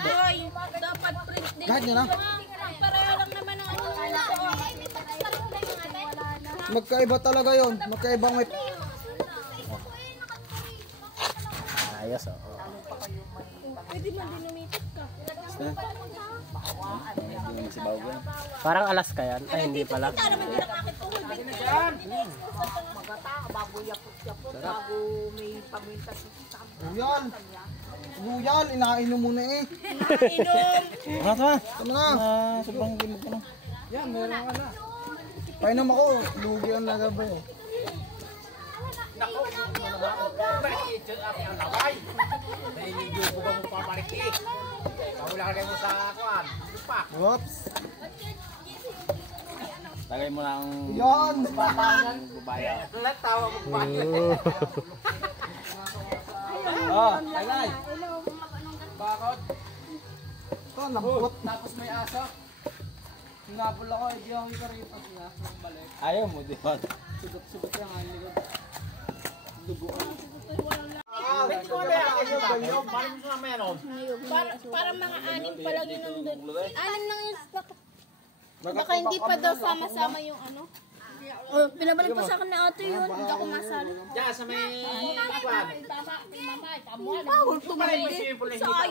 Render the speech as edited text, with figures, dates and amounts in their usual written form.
Ay, dapat print din. Kahit nyo na. Pareho lang naman ang ano nila. Magkaiba talaga yun. Magkaibang may... Ayos, oh. Pwede man din lumipat ka. Parang alas ka yan. Ay, hindi pala. Sana man din nakakit ko. Buyal! Buyal! Inainom mo na eh. Inom. Ano ba? Ito na. Sobrang limog ka na. Yan, meron ka na. Painom ako. Lugi ang nagabay. Whoops! Tagay mo lang Yan! bubaya. Natawa mo pa. Oh, tagay. Bakit? Ito, nabot. Tapos may aso. Hinabol ako, hindi ako ikarito. Aso balik. Ayaw mo, di ba? Sugot-sugot yung ang likod. Dugo. Parang mga anim pa lang yun nandun. Anim lang yun. Baka hindi pa daw sama-sama yung ano. Oh, pinabalik pa sa akin ni ate yun. Hindi ako masali. Diyan sa may... Bawal tumalig. Sayang.